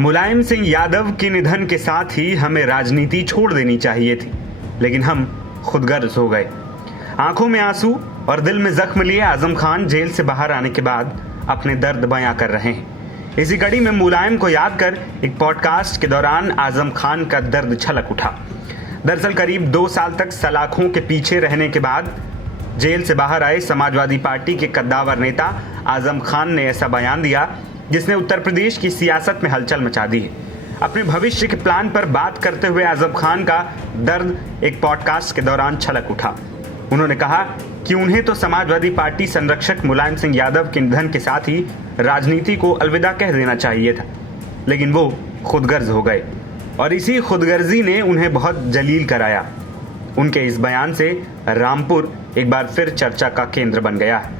मुलायम सिंह यादव के निधन के साथ ही हमें राजनीति छोड़ देनी चाहिए थी, लेकिन हम खुदगर्ज हो गए। आंखों में आंसू और दिल में जख्म लिए आजम खान जेल से बाहर आने के बाद अपने दर्द बयां कर रहे हैं। इसी कड़ी में मुलायम को याद कर एक पॉडकास्ट के दौरान आजम खान का दर्द छलक उठा। दरअसल करीब 2 साल तक सलाखों के पीछे रहने के बाद जेल से बाहर आए समाजवादी पार्टी के कद्दावर नेता आजम खान ने ऐसा बयान दिया जिसने उत्तर प्रदेश की सियासत में हलचल मचा दी है। अपने भविष्य के प्लान पर बात करते हुए आजम खान का दर्द एक पॉडकास्ट के दौरान छलक उठा। उन्होंने कहा कि उन्हें तो समाजवादी पार्टी संरक्षक मुलायम सिंह यादव के निधन के साथ ही राजनीति को अलविदा कह देना चाहिए था, लेकिन वो खुदगर्ज हो गए और इसी खुदगर्जी ने उन्हें बहुत जलील कराया। उनके इस बयान से रामपुर एक बार फिर चर्चा का केंद्र बन गया है।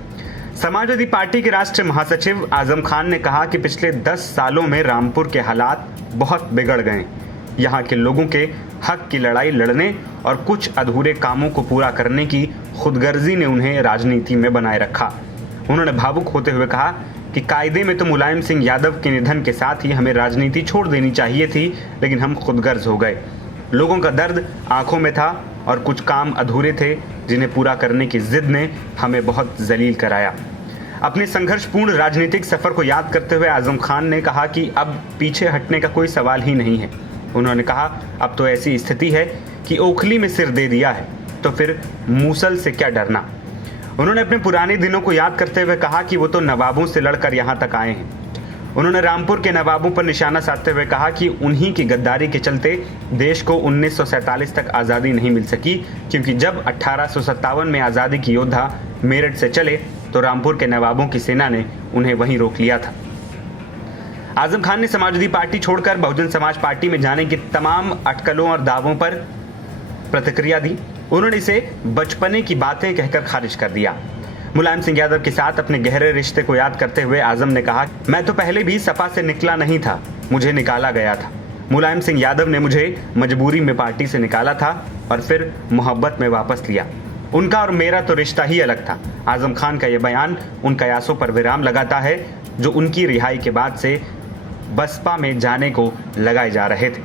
समाजवादी पार्टी के राष्ट्रीय महासचिव आजम खान ने कहा कि पिछले 10 सालों में रामपुर के हालात बहुत बिगड़ गए। यहाँ के लोगों के हक की लड़ाई लड़ने और कुछ अधूरे कामों को पूरा करने की खुदगर्जी ने उन्हें राजनीति में बनाए रखा। उन्होंने भावुक होते हुए कहा कि कायदे में तो मुलायम सिंह यादव के निधन के साथ ही हमें राजनीति छोड़ देनी चाहिए थी, लेकिन हम खुदगर्ज हो गए। लोगों का दर्द आंखों में था और कुछ काम अधूरे थे जिन्हें पूरा करने की जिद ने हमें बहुत जलील कराया। अपने संघर्षपूर्ण राजनीतिक सफर को याद करते हुए आजम खान ने कहा कि अब पीछे हटने का कोई सवाल ही नहीं है। उन्होंने कहा अब तो ऐसी स्थिति है कि ओखली में सिर दे दिया है तो फिर मूसल से क्या डरना। उन्होंने अपने पुराने दिनों को याद करते हुए कहा कि वो तो नवाबों से लड़कर यहाँ तक आए हैं। उन्होंने रामपुर के नवाबों पर निशाना साधते हुए कहा कि उन्हीं की गद्दारी के चलते देश को 1947 तक आज़ादी नहीं मिल सकी, क्योंकि जब 1857 में आज़ादी की योद्धा मेरठ से चले तो रामपुर के नवाबों की सेना ने उन्हें वहीं रोक लिया था। आजम खान ने समाजवादी पार्टी छोड़कर बहुजन समाज पार्टी में जाने की तमाम अटकलों और दावों पर प्रतिक्रिया दी। उन्होंने इसे बचपने की बातें कहकर खारिज कर दिया। मुलायम सिंह यादव के साथ अपने गहरे रिश्ते को याद करते हुए आजम ने कहा, मैं तो पहले भी सपा से निकला नहीं था, मुझे निकाला गया था। मुलायम सिंह यादव ने मुझे मजबूरी में पार्टी से निकाला था और फिर मोहब्बत में वापस लिया। उनका और मेरा तो रिश्ता ही अलग था। आजम खान का यह बयान उन कयासों पर विराम लगाता है जो उनकी रिहाई के बाद से बसपा में जाने को लगाए जा रहे थे।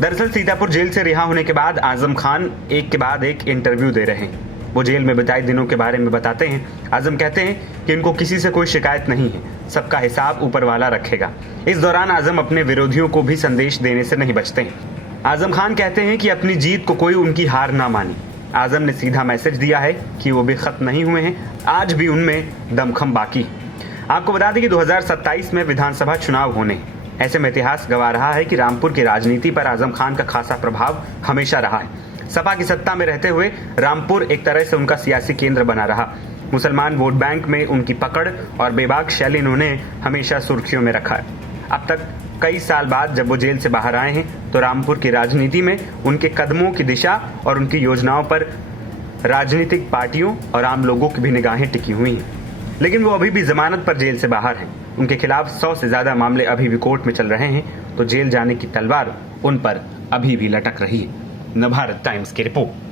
दरअसल सीतापुर जेल से रिहा होने के बाद आजम खान एक के बाद एक इंटरव्यू दे रहे हैं। वो जेल में बिताए दिनों के बारे में बताते हैं। आजम कहते हैं कि इनको किसी से कोई शिकायत नहीं है, सबका हिसाब ऊपर वाला रखेगा। इस दौरान आजम अपने विरोधियों को भी संदेश देने से नहीं बचते हैं। आजम खान कहते हैं कि अपनी जीत को कोई उनकी हार ना माने। आजम ने सीधा मैसेज दिया है कि वो भी खत्म नहीं हुए हैं, आज भी उनमें दमखम बाकी। आपको बता दें कि 2027 में विधानसभा चुनाव होने, ऐसे में इतिहास गवाह रहा है कि रामपुर की राजनीति पर आजम खान का खासा प्रभाव हमेशा रहा है। सपा की सत्ता में रहते हुए रामपुर एक तरह से उनका सियासी केंद्र बना रहा। मुसलमान वोट बैंक में उनकी पकड़ और बेबाक शैली ने उन्हें हमेशा सुर्खियों में रखा है। अब तक कई साल बाद जब वो जेल से बाहर आए हैं तो रामपुर की राजनीति में उनके कदमों की दिशा और उनकी योजनाओं पर राजनीतिक पार्टियों और आम लोगों की भी निगाहें टिकी हुई हैं। लेकिन वो अभी भी जमानत पर जेल से बाहर हैं। उनके खिलाफ 100 से ज्यादा मामले अभी भी कोर्ट में चल रहे हैं, तो जेल जाने की तलवार उन पर अभी भी लटक रही है। नवभारत टाइम्स की रिपोर्ट।